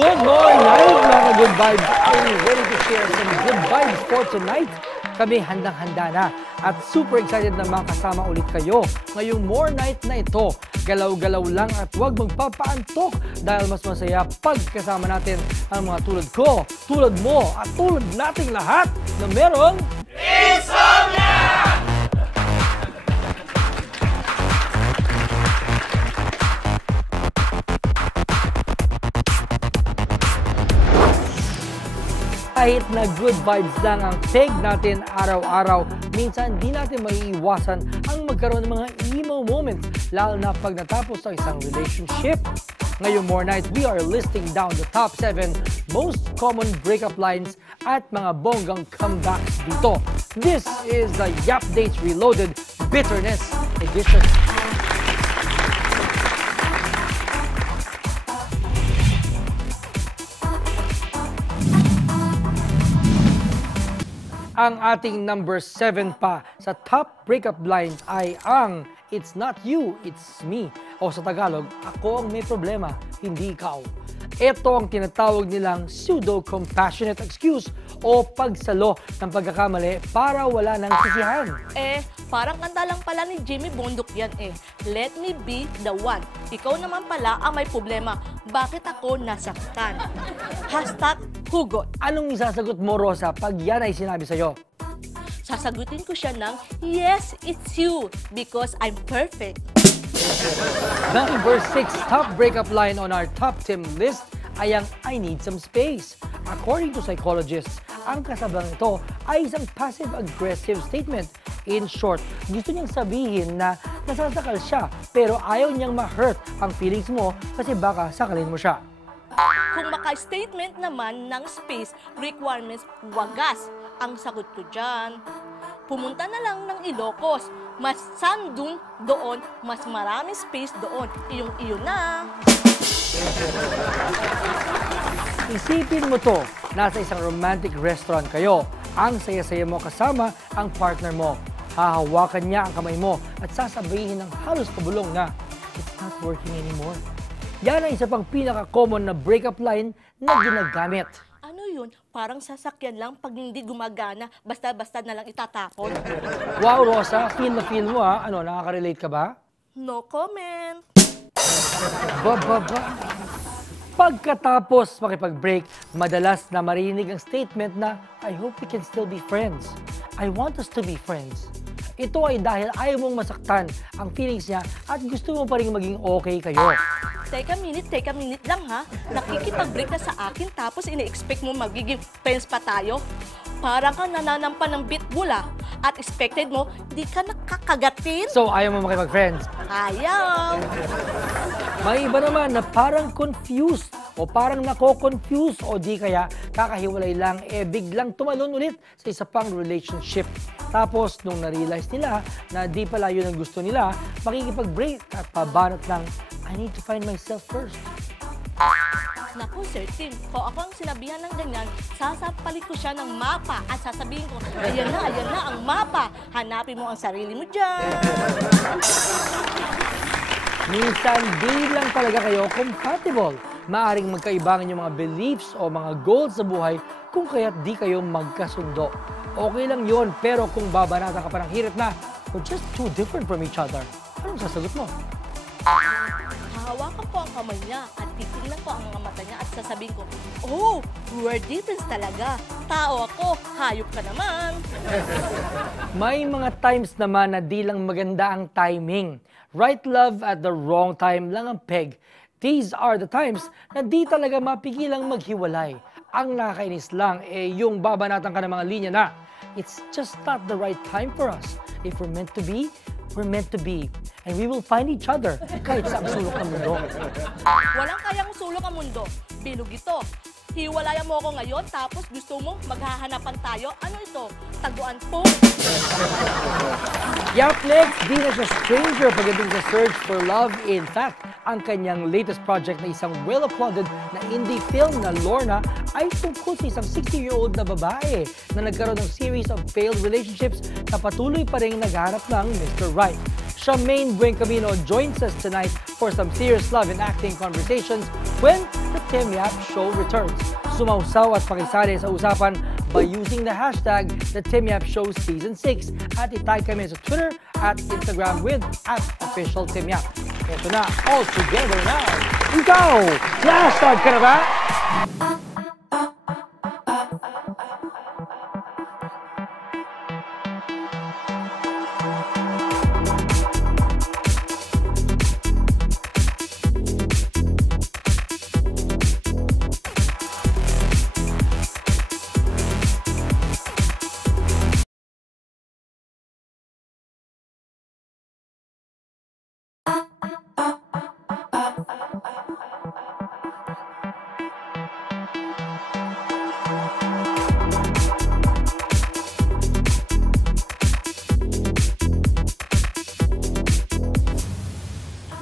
Good morning, mga good vibes. Are you ready to share some good vibes for tonight? Kami handang-handa na at super excited na makasama ulit kayo ngayong more night na ito. Galaw-galaw lang at huwag magpapaantok dahil mas masaya pag kasama natin ang mga tulad ko, tulad mo at tulad nating lahat na merong Insomnia! Kahit na good vibes lang ang take natin araw-araw, minsan di natin maiiwasan ang magkaroon ng mga emo moments, lalo na pag natapos ang isang relationship. Ngayong more night, we are listing down the top 7 most common breakup lines at mga bonggang comebacks dito. This is the Yap Dates Reloaded Bitterness Edition. Ang ating number 7 pa sa top breakup lines ay ang "It's not you, it's me." O sa Tagalog, ako ang may problema, hindi ikaw. Ito ang tinatawag nilang pseudo-compassionate excuse o pagsalo ng pagkakamali para wala nang sisihan. Parang kanta lang pala ni Jimmy Bondok yan Let me be the one. Ikaw naman pala ang may problema. Bakit ako nasaktan? #hugot. Anong isasagot mo, Rosa, pag yan ay sinabi sa'yo? Sasagutin ko siya ng, yes, it's you, because I'm perfect. Number 6 top breakup line on our top 10 list ay ang "I need some space." According to psychologists, ang kasabang ito ay isang passive-aggressive statement. In short, gusto niyang sabihin na nasasakal siya pero ayaw niyang ma-hurt ang feelings mo kasi baka sakalin mo siya. Kung maka-statement naman ng space requirements, wagas ang sagot ko dyan. Pumunta na lang ng Ilocos. Mas sandun doon, mas marami space doon. Iyong-iyo na. Isipin mo to, nasa isang romantic restaurant kayo. Ang saya-saya mo kasama ang partner mo. Hahawakan niya ang kamay mo at sasabihin ng halos pabulong na, "It's not working anymore." Yan ang isa pang pinaka-common na breakup line na ginagamit. Ano yun? Parang sasakyan lang pag hindi gumagana, basta-basta na lang itatapon. Wow, Rosa, feel na feel mo ha. Ano, nakaka-relate ka ba? No comment. Pagkatapos makipag-break, madalas na marinig ang statement na, "I hope we can still be friends. I want us to be friends." Ito ay dahil ayaw mong masaktan ang feelings niya at gusto mo pa rin maging okay kayo. Teka minute lang ha. Nakikipag-break na sa akin tapos ine-expect mo magiging friends pa tayo? Parang kang nananampan ng pitbull at expected mo, di ka nakakagatin? So ayaw mo makipag-friends? Ayaw! May iba naman na parang confused o parang nako-confuse o di kaya kakahiwalay lang biglang tumalon ulit sa isa pang relationship. Tapos nung na-realize nila na di pala yun ang gusto nila, makikipag-break at pabanat ng, "I need to find myself first." Naku, Sir Tim, kung ako ang sinabihan ng ganyan, sasapalit ko siya ng mapa at sasabihin ko, ayan na ang mapa. Hanapin mo ang sarili mo dyan. Minsan, di lang talaga kayo compatible. Maaring magkaiba ang inyong mga beliefs o mga goals sa buhay kung kaya't di kayo magkasundo. Okay lang yon, pero kung babanatan ka pa ng hirit na, "We're just too different from each other," anong sasagot mo? Hahawakan ko ang kamay niya at titignan ko ang mga mata niya at sasabihin ko, "Oh, we're different talaga. Tao ako, hayop ka naman." May mga times naman na di lang maganda ang timing. Right love at the wrong time lang ang peg. These are the times na di talaga mapigilang maghiwalay. Ang nakakainis lang yung babanatan ka ng mga linya na, "It's just not the right time for us. If we're meant to be, we're meant to be. And we will find each other kahit sa sulok ng mundo." Walang kayang sulok ang mundo. Bilog ito. Hiwalayan mo ako ngayon tapos gusto mo maghahanapan tayo. Ano ito? Taguan po? Yaplex, di na siya stranger pagdating sa search for love. In fact, ang kanyang latest project na isang well-applauded na indie film na Lorna ay tungkol sa isang 60-year-old na babae na nagkaroon ng series of failed relationships na patuloy pa rin naghahanap ng Mr. Right. Shamaine Buencamino joins us tonight for some serious love and acting conversations when the Tim Yap Show returns. Sumausaw at pakisali sa usapan by using the hashtag The Tim Yap Show Season 6 at itag kami sa Twitter at Instagram with @OfficialTimYap. Ito na, all together now. Ikaw! Flash start ka na ba?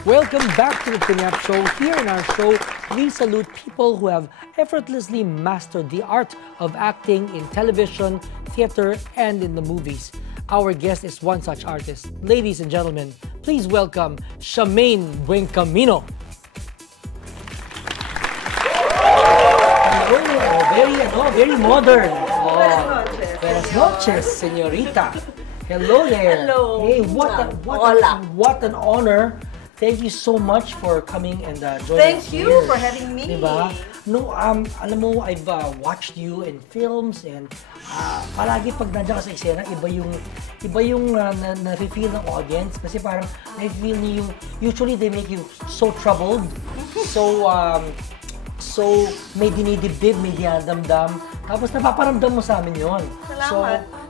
Welcome back to the Tim Yap Show. Here in our show, we salute people who have effortlessly mastered the art of acting in television, theater, and in the movies. Our guest is one such artist. Ladies and gentlemen, please welcome Shamaine Buencamino. Very modern. Buenas noches, señorita. Hello there. Hello. Hey, what an honor. Thank you so much for coming and joining us Thank you here. for having me. Diba? No, alam mo, I've watched you in films and palagi pag nandiyan ka sa eksena, iba yung na-feel ng audience kasi parang na-feel niyo yung, usually they make you so troubled, so may dinidibdib, may dinadamdam, tapos napaparamdam mo sa amin yun. Salamat. So,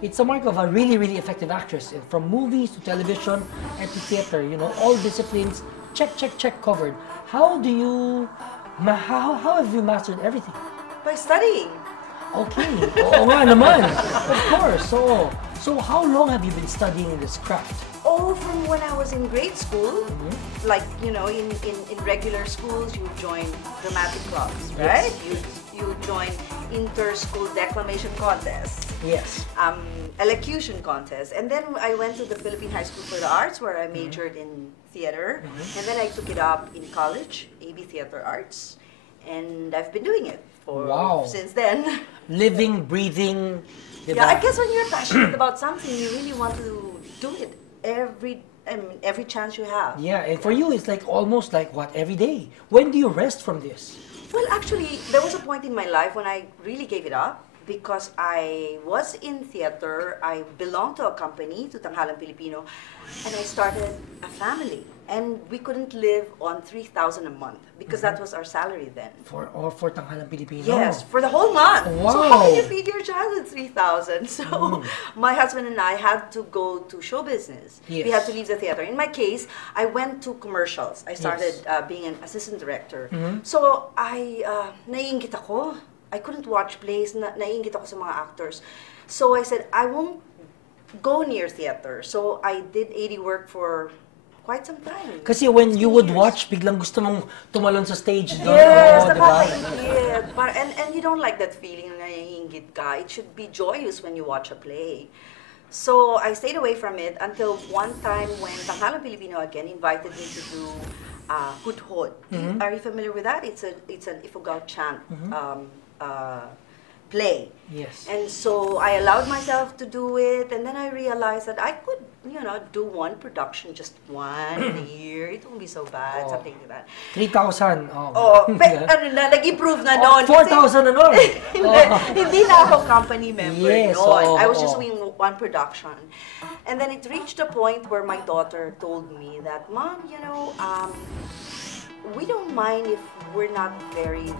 it's a mark of a really, really effective actress. And from movies to television and to theater, you know, all disciplines, check covered. How have you mastered everything? By studying. Okay, oo nga naman. Of course, so how long have you been studying this craft? Oh, from when I was in grade school, like, you know, in regular schools, you join dramatic clubs, right? You join inter-school declamation contests. Yes. Elocution contests. And then I went to the Philippine High School for the Arts where I majored in theater. And then I took it up in college, AB Theater Arts. And I've been doing it since then. Living, breathing. Yeah, I guess when you're passionate about something, you really want to do it every chance you have. Yeah, and for you, it's like almost like what, every day. When do you rest from this? Well, actually, there was a point in my life when I really gave it up because I was in theater. I belonged to a company, to Tanghalang Pilipino, and I started a family. And we couldn't live on 3,000 a month because that was our salary then. For Tanghalang Pilipino? Yes, for the whole month. Wow. So how can you feed your child with 3,000? So my husband and I had to go to show business. Yes. We had to leave the theater. In my case, I went to commercials. I started being an assistant director. So naiingit ako. I couldn't watch plays. Naiingit ako sa mga actors. So I said, I won't go near theater. So I did 80 work for quite some time. Kasi when you would watch, biglang gusto mong tumalon sa stage doon. Yes, diba? And you don't like that feeling na naiingit ka. It should be joyous when you watch a play. So I stayed away from it until one time when Tanghalang Pilipino again invited me to do Hud. Are you familiar with that? It's an Ifugao chant play. Yes. And so I allowed myself to do it, and then I realized that I could, you know, do one production, just one in a year. It won't be so bad, something like that. 3,000. Nag-improve na noon. 4,000 na noon. Hindi na ako company member noon. I was just doing one production. And then it reached a point where my daughter told me that, Mom, you know, we don't mind if we're not very,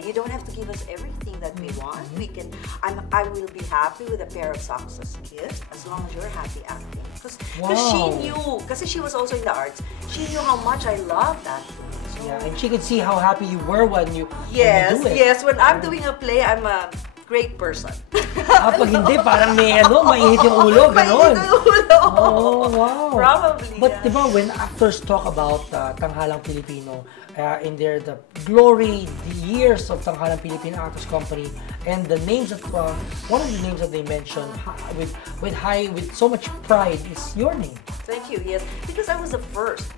you don't have to give us everything that we want. I will be happy with a pair of socks as a gift as long as you're happy acting. Because she knew, because she was also in the arts, she knew how much I loved acting. So, yeah, and she could see how happy you were when you do it. Yes, when I'm doing a play, I'm a great person. Pag hindi, parang mainit yung ulo, ganon. Mainit yung ulo. Oh, wow. Probably, But yeah. diba, when actors talk about Tanghalang Pilipino, in the glory, the years of Tanghalang Filipino Actors Company, and the names of, one of the names that they mentioned with so much pride is your name. Thank you, yes. Because I was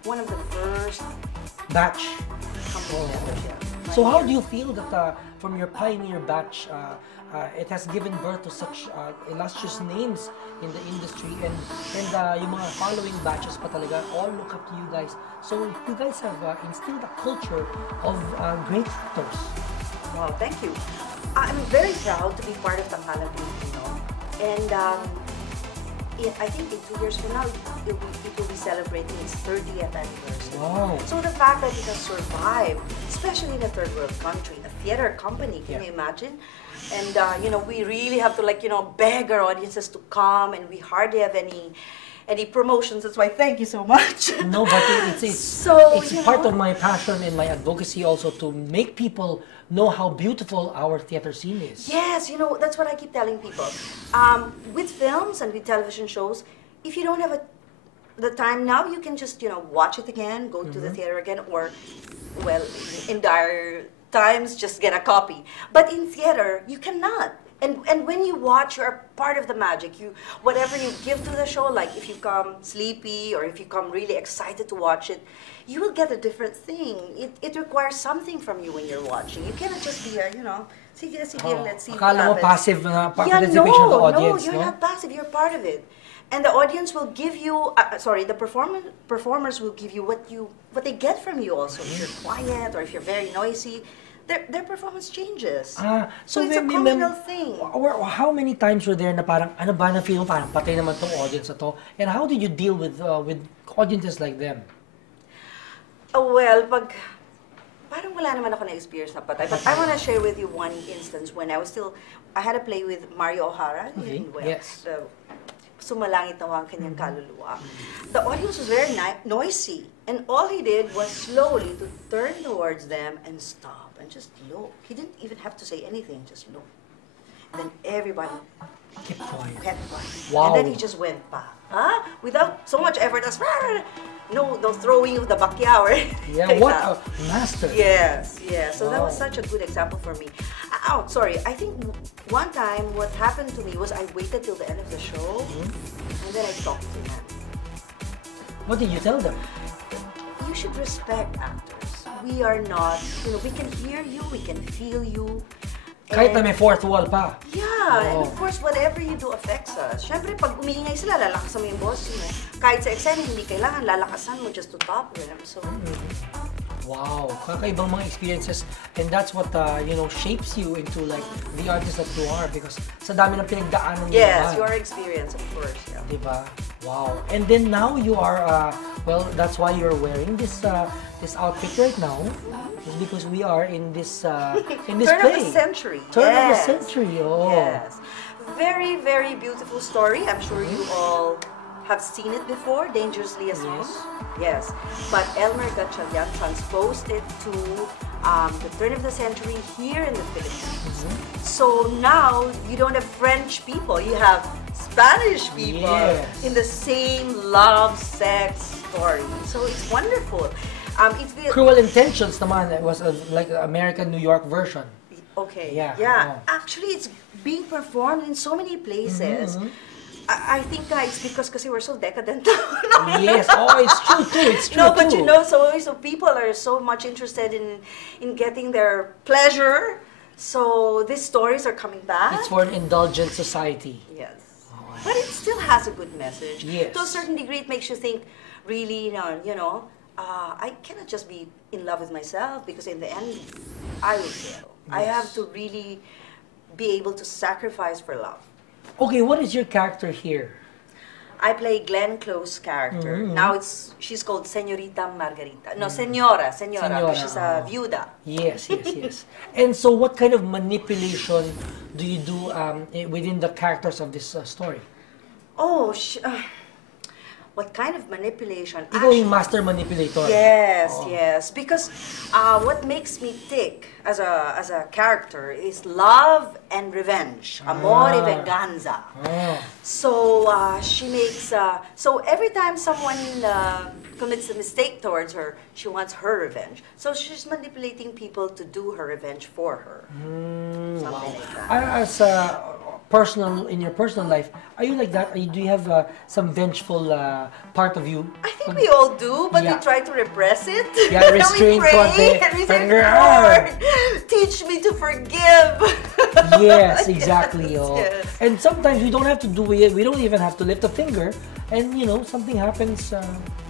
one of the first Batch. company members, yeah. So how do you feel that from your pioneer batch, it has given birth to such illustrious names in the industry, and yung mga following batches pa talaga all look up to you guys. So you guys have instilled a culture of great actors. Wow, thank you. I'm very proud to be part of Tanghalang Pilipino, and I think in 2 years from now, it will be celebrating its 30th anniversary. Wow. So the fact that it has survived, especially in a third world country, a theater company, can you imagine? And we really have to beg our audiences to come, and we hardly have any promotions. That's why thank you so much. No, but it's So, part of my passion and my advocacy also to make people know how beautiful our theater scene is. Yes, that's what I keep telling people. With films and with television shows, if you don't have the time now, you can just watch it again, go to the theater again, or well, in dire times, just get a copy. But in theater, you cannot. And when you watch, you're part of the magic. Whatever you give to the show, like if you come sleepy or if you come really excited to watch it, you will get a different thing. It requires something from you when you're watching. You cannot just be sige, let's see what Akala mo happens. passive participation of the audience, you're not passive. You're part of it. And the audience will give you, the performers will give you what they get from you also. If you're quiet or if you're very noisy, their performance changes. So it's a communal thing. How many times were there na parang, ano ba na feel mo, parang patay naman tong audience na to? And how did you deal with audiences like them? Well, parang wala naman ako na-experience na patay. But I want to share with you one instance when I had a play with Mario O'Hara in Wales. Yes. Sumalangit na ang kanyang kaluluwa. The audience was very noisy, and all he did was slowly to turn towards them and stop and just look. He didn't even have to say anything, just look. And then everybody Kept quiet. And Wow. then he just went back, without so much effort. No throwing of the bakya or Yeah, like what that. a master. Yes. So that was Wow. such a good example for me. Sorry. I think one time what happened to me was I waited till the end of the show, and then I talked to them. What did you tell them? You should respect actors. We are not, we can hear you, we can feel you. Kahit na may fourth wall pa. Yeah, and of course, whatever you do affects us. Siyempre, pag umiingay sila, lalakasan mo yung boss mo. Kahit sa eksena, hindi kailangan, lalakasan mo just to top them. So, Wow, kakaibang mga experiences, and that's what shapes you into like the artist that you are, because sa dami ng pinagdaanan mo. yes, your experience, of course. Yeah. Diba? Wow. And then now you are well, that's why you're wearing this outfit right now. Is because we are in this Turn play. of the century. Turn of the Yes. century. Oh. Yes. Very, very beautiful story. I'm sure you all have seen it before, Dangerously Assumed. Yes. But Elmer Gatchalian transposed it to the turn of the century here in the Philippines. So now you don't have French people, you have Spanish people in the same love, sex story. So it's wonderful. Cruel Intentions naman, it was like an American New York version. Okay. Yeah. Yeah. Oh. Actually, it's being performed in so many places. I think it's because we're so decadent. Yes. Oh, it's true too. It's true No, but too. so people are so much interested in getting their pleasure. So these stories are coming back. It's for an indulgent society. Yes. But it still has a good message. Yes. To a certain degree, it makes you think, really, I cannot just be in love with myself, because in the end, I will fail. I have to really be able to sacrifice for love. Okay, what is your character here? I play Glenn Close's character. Now she's called Señorita Margarita. No, Señora, because she's a viuda. Yes. And so what kind of manipulation do you do within the characters of this story? what kind of manipulation. Ikaw yung master manipulator. Yes, yes. Because what makes me tick as a character is love and revenge. Amor y venganza. So she makes, so every time someone commits a mistake towards her, she wants her revenge. So she's manipulating people to do her revenge for her. Something like that. As in your personal life, are you like that? Do you have some vengeful part of you? I think we all do, but we try to repress it. Yeah, restrain konti. And we say, Lord, teach me to forgive. Yes, exactly. Yes. And sometimes we don't have to do it. We don't even have to lift a finger. And, you know, something happens.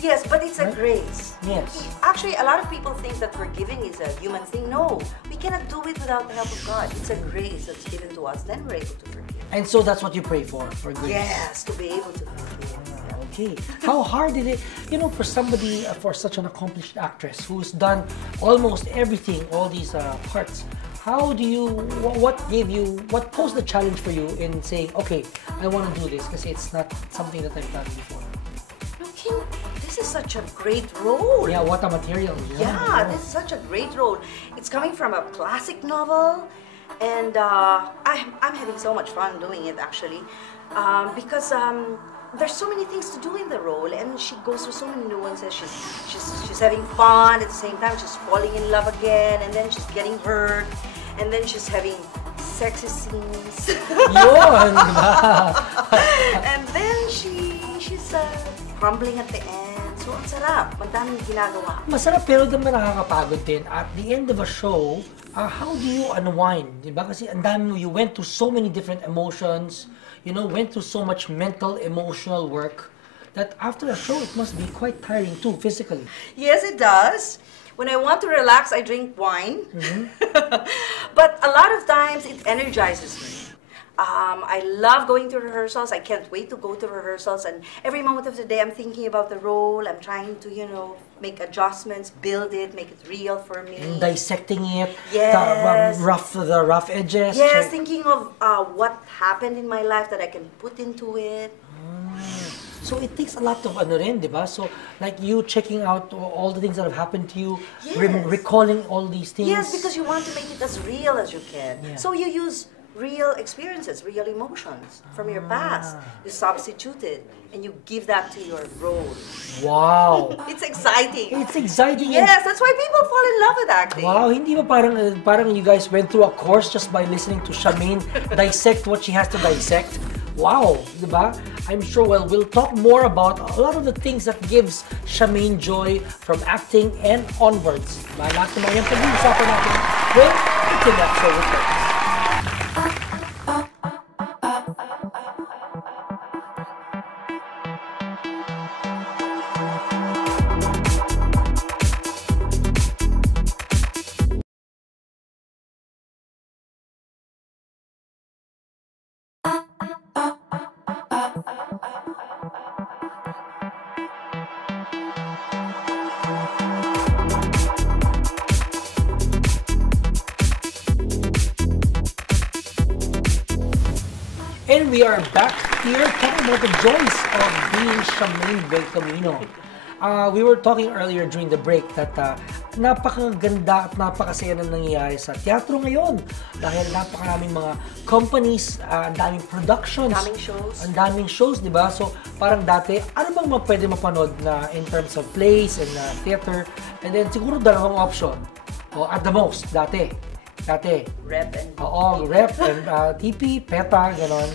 Yes, but it's a grace. Yes. Actually, a lot of people think that forgiving is a human thing. No, we cannot do it without the help of God. It's a grace that's given to us. Then we're able to forgive. And so that's what you pray for grace. Yes, to be able to forgive. Okay. How hard did it, you know, for somebody, for such an accomplished actress who's done almost everything, all these parts, how do you, what posed the challenge for you in saying, okay, I want to do this because it's not something that I've done before? Looking, this is such a great role. Yeah, what a material. Yeah, this is such a great role. It's coming from a classic novel, and I'm having so much fun doing it actually, because there's so many things to do in the role, and she goes through so many nuances. She's having fun at the same time. She's falling in love again, and then she's getting hurt, and then she's having sexy scenes. Yun! And then she's crumbling at the end. So, ang sarap. Madaming ginagawa. Masarap pero naman nakakapagod din. At the end of a show, how do you unwind? Diba? Kasi ang dami mo, you went through so many different emotions, you know, went through so much mental, emotional work, that after a show, it must be quite tiring too, physically. Yes, it does. When I want to relax, I drink wine. But a lot of times, it energizes me. I love going to rehearsals. I can't wait to go to rehearsals. And every moment of the day, I'm thinking about the role. I'm trying to, you know, make adjustments, build it, make it real for me. Dissecting it, Yes. the rough edges. Yes, thinking of what happened in my life that I can put into it. So it takes a lot of ano rin, di ba? So like you checking out all the things that have happened to you, Yes. recalling all these things. Yes, because you want to make it as real as you can. Yeah. So you use real experiences, real emotions from your past. You substitute it and you give that to your role. Wow. It's exciting. It's exciting. Yes, that's why people fall in love with acting. Wow, hindi ba parang you guys went through a course just by listening to Shamaine dissect what she has to dissect? Wow, di ba? I'm sure we'll talk more about a lot of the things that gives Shamaine joy from acting and onwards. Diba? Lahat ng mga yan pag-uusapan natin when it's in that show with us. And we are back here talking about the joys of being Shamaine Buencamino. We were talking earlier during the break that napakaganda at napakasaya na nangyayari sa teatro ngayon dahil napakaraming mga companies, ang daming productions, ang daming shows, di ba? So parang dati, ano bang pwede mapanood na in terms of plays and theater? And then siguro dalawang option. O at the most, dati. Rep and Rep and TP, PETA, gano'n.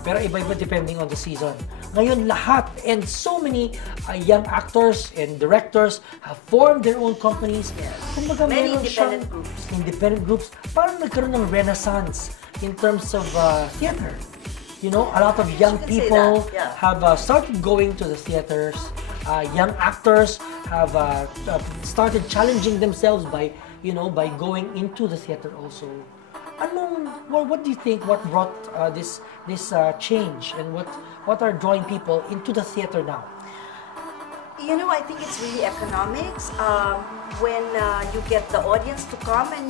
Pero iba-iba depending on the season. Ngayon lahat and so many young actors and directors have formed their own companies. Yes. Kumbaga, Many meron independent siyang groups. Independent groups. Parang nagkaroon ng renaissance in terms of theater. You know, a lot of young people have started going to the theaters. Young actors have started challenging themselves by going into the theater also. What do you think? What brought this change, and what are drawing people into the theater now? You know, I think it's really economics. When you get the audience to come and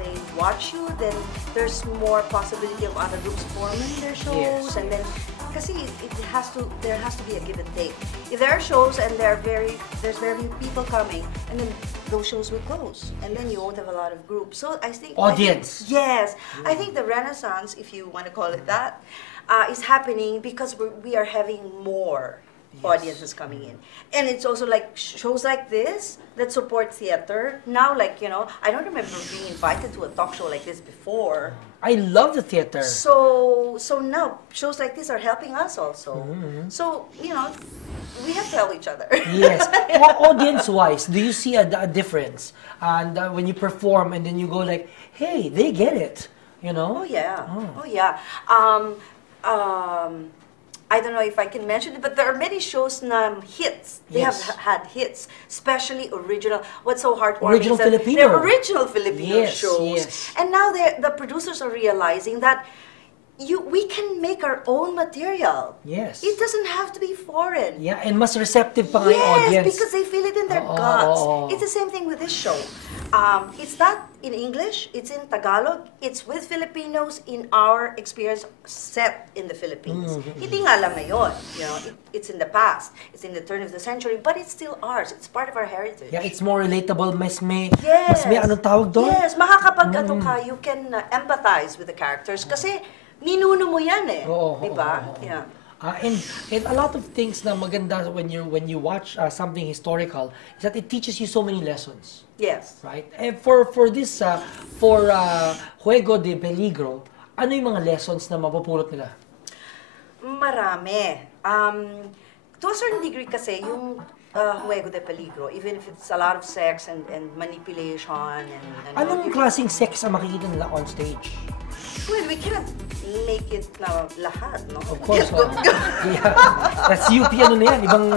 they watch you, then there's more possibility of other groups forming their shows, and then kasi there has to be a give and take. If there are shows and there's very few people coming, and then those shows will close, and then you won't have a lot of groups. So I think audience. Yes, I think the renaissance, if you want to call it that, is happening because we are having more audiences coming in. And it's also like shows like this that support theater. Now, like, you know, I don't remember being invited to a talk show like this before. I love the theater. So now shows like this are helping us also. So, you know, we have to help each other. Yes. Well, audience-wise, do you see a difference? And when you perform and then you go like, hey, they get it, you know? Oh, yeah. Oh, yeah. I don't know if I can mention it, but there are many shows na hits. They have had hits, especially original. What's so heartwarming Original is that Filipino. they're original Filipino shows. Yes. And now the producers are realizing that we can make our own material. Yes. It doesn't have to be foreign. Yeah, and mas receptive pa nga yung audience. Yes, because they feel it in their guts. It's the same thing with this show. It's not in English, it's in Tagalog, it's with Filipinos in our experience set in the Philippines. Hindi nga lang ngayon, you know, it's in the past, it's in the turn of the century, but it's still ours, it's part of our heritage. Yeah, it's more relatable, mas may anong tawag doon? Yes, makakapag you can empathize with the characters kasi ninuno mo yan eh, di ba? Yeah. And a lot of things na maganda when you watch something historical is that it teaches you so many lessons. Yes. Right? And for Juego de Peligro, ano yung mga lessons na mapupulot nila? Marami. To a certain degree kasi, yung Juego de Peligro, even if it's a lot of sex and manipulation and anong klaseng sex ang makikita nila on stage? Well, we cannot make it na lahat, no? Of course. Yeah. That's UP, ano na yan? Ibang...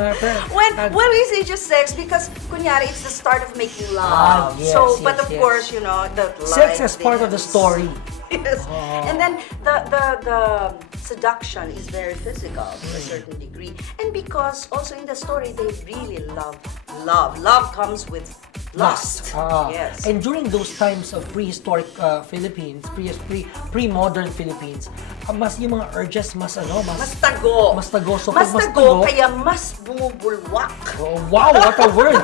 when we say just sex, because, kunyari, it's the start of making love. Yes, so, but of course, you know, the sex as part of the story. Yes. And then, the seduction is very physical to a certain degree. And because, also in the story, they really love love. Love comes with lust. Yes. And during those times of prehistoric Philippines, pre-modern Philippines, mas yung mga urges mas tago. Mas tago. So mas tago, kaya mas bumubulwak. Oh, wow, what a word!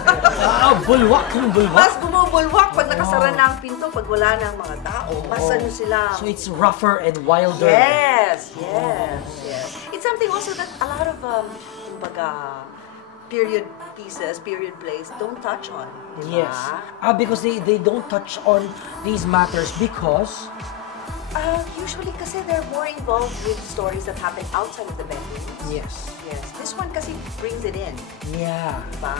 Bulwak. Mas bumubulwak pag nakasara na ang pinto, pag wala na ang mga tao. Mas ano sila. So it's rougher and wilder. Yes. It's something also that a lot of period pieces, period plays don't touch on. Yes. Because they don't touch on these matters because usually kasi they're more involved with stories that happen outside of the bedroom. Yes. This one kasi brings it in. Yeah. Diba?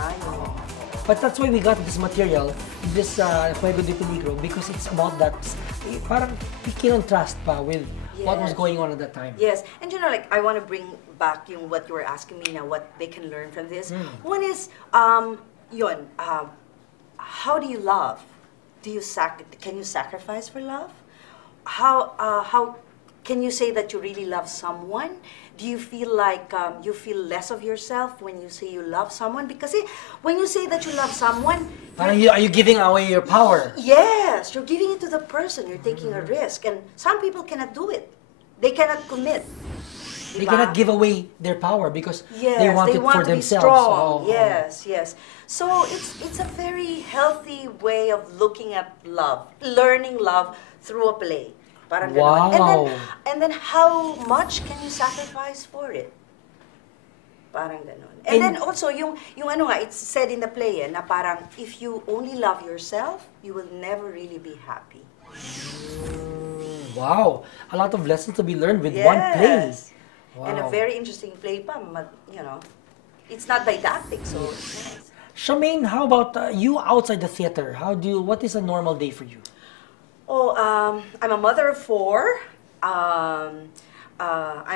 But that's why we got this material, this Juego de Peligro, because it's about that, parang contrast pa with what was going on at that time. Yes, and you know, like, I want to bring back what you were asking me now, what they can learn from this. One is, how do you love? Can you sacrifice for love? How can you say that you really love someone? Do you feel like you feel less of yourself when you say you love someone? Because when you say that you love someone, are you giving away your power? Yes, you're giving it to the person. You're taking a risk, and some people cannot do it. They cannot commit. They cannot give away their power because yes, they want it for to themselves. Be strong. Yes. So it's a very healthy way of looking at love, learning love through a play. Parang wow. And then how much can you sacrifice for it? Parang ganon. And then also yung ano nga, it's said in the play na parang if you only love yourself, you will never really be happy. Wow, a lot of lessons to be learned with one play. Wow. And a very interesting play pa, you know. It's not didactic, so it's nice. Shamaine, how about you outside the theater? What is a normal day for you? I'm a mother of 4. I'm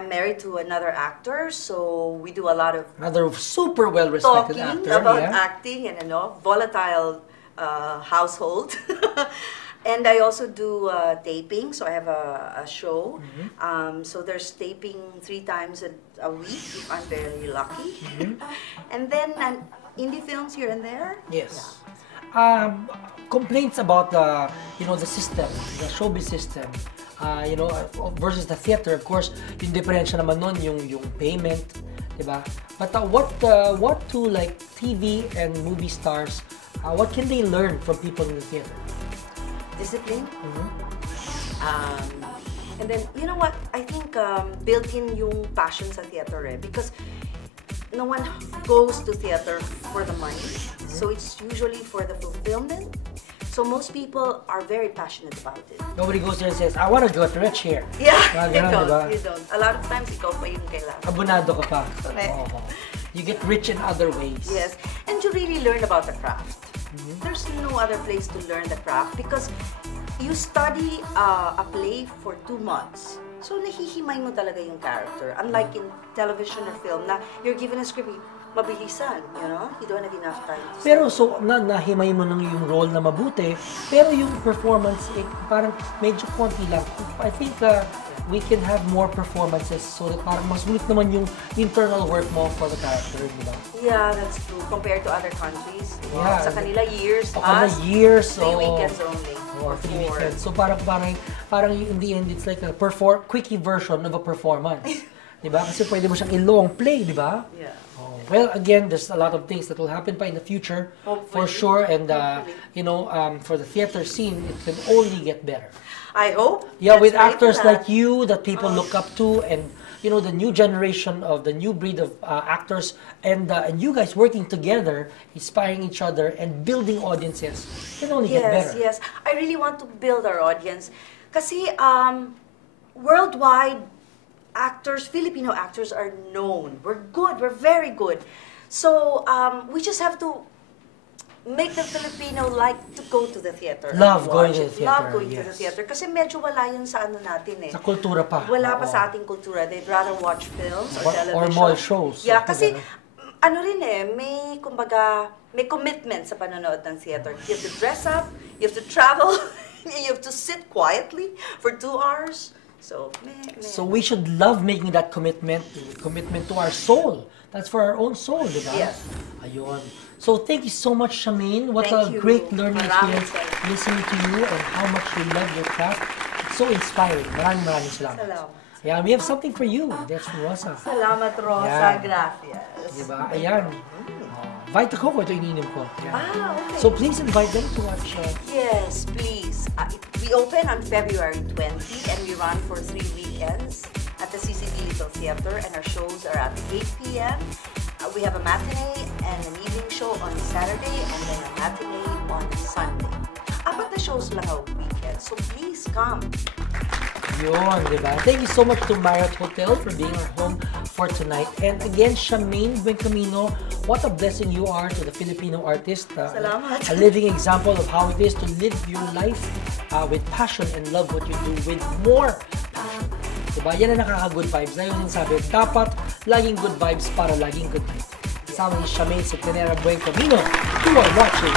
married to another actor, so we do a lot of another super well-respected actor. Talking about acting and volatile household. And I also do taping, so I have a show. So there's taping 3 times a week if I'm very lucky. And then indie films here and there. Yes. Yeah. Complaints about the system, the showbiz system. versus the theater. Of course, yung diferensya naman nun, yung payment, diba? But what to like TV and movie stars, what can they learn from people in the theater? Discipline. And then, you know what? I think built in yung passion sa theater because no one goes to theater for the money. So it's usually for the fulfillment. So most people are very passionate about it. Nobody goes there and says, I want to get rich here. Yeah, Ganun, you don't. A lot of times, ikaw pa yung kailangan. Abonado ka pa. Correct. You get rich in other ways. Yes, and you really learn about the craft. There's no other place to learn the craft because you study a play for 2 months. So nahihimay mo talaga yung character. Unlike in television or film na you're given a script, mabilisan, you don't have enough time to pero so, nahimay mo nang yung role na mabuti, pero yung performance, parang medyo konti lang. I think we can have more performances so that parang mas ulit naman yung internal work mo for the character, di ba? Yeah, that's true. Compared to other countries. Yeah. Sa kanila, years. Years. 3 weekends only. Or 3 weekends. So parang in the end, it's like a quickie version of a performance. Di ba? Kasi pwede mo siyang i-long play, di ba? Yeah. Well, again, there's a lot of things that will happen pa in the future, for sure. And, for the theater scene, it can only get better. I hope. Yeah, with actors like you that people look up to, and, the new generation of the new breed of actors, and you guys working together, inspiring each other, and building audiences, can only get better. Yes. I really want to build our audience. Kasi, worldwide, Filipino actors are known. We're good. We're very good. So we just have to make the Filipino like to go to the theater. Love going to the theater. Love going to the theater. Kasi medyo wala yun sa natin Sa kultura pa. Wala pa sa ating kultura. They'd rather watch films or television. Or mall shows. Yeah, kasi may commitment sa panonood ng theater. You have to dress up, you have to travel, you have to sit quietly for 2 hours. So we should love making that commitment to our soul. That's for our own soul, di ba? Yes. Ayun. So thank you so much, Shamaine. What Thank a you. great learning experience Maraming listening to you and how much you love your craft. It's so inspiring. Maraming salamat. Salamat. Yeah, we have something for you. That's from Rosa. Salamat, Rosa. Yeah. Gracias. Diba? Ayan. Vita Coco, ito iniinom ko. Yeah. Okay. So please invite them to watch. Yes, please. We open on February 20 and we run for 3 weekends at the CCD Little Theater, and our shows are at 8 p.m. We have a matinee and an evening show on Saturday and then a matinee on Sunday. 4 na shows lang a weekend, so please come. Yun, diba? Thank you so much to Marriott Hotel for being our home for tonight. And again, Shamaine Buencamino, what a blessing you are to the Filipino artist. Salamat. A living example of how it is to live your life with passion and love what you do with more passion. Diba? Yan ang nakaka-good vibes. Na yun yung sabi, dapat laging good vibes para laging good night. Kasama ni Shamaine Buencamino. You are watching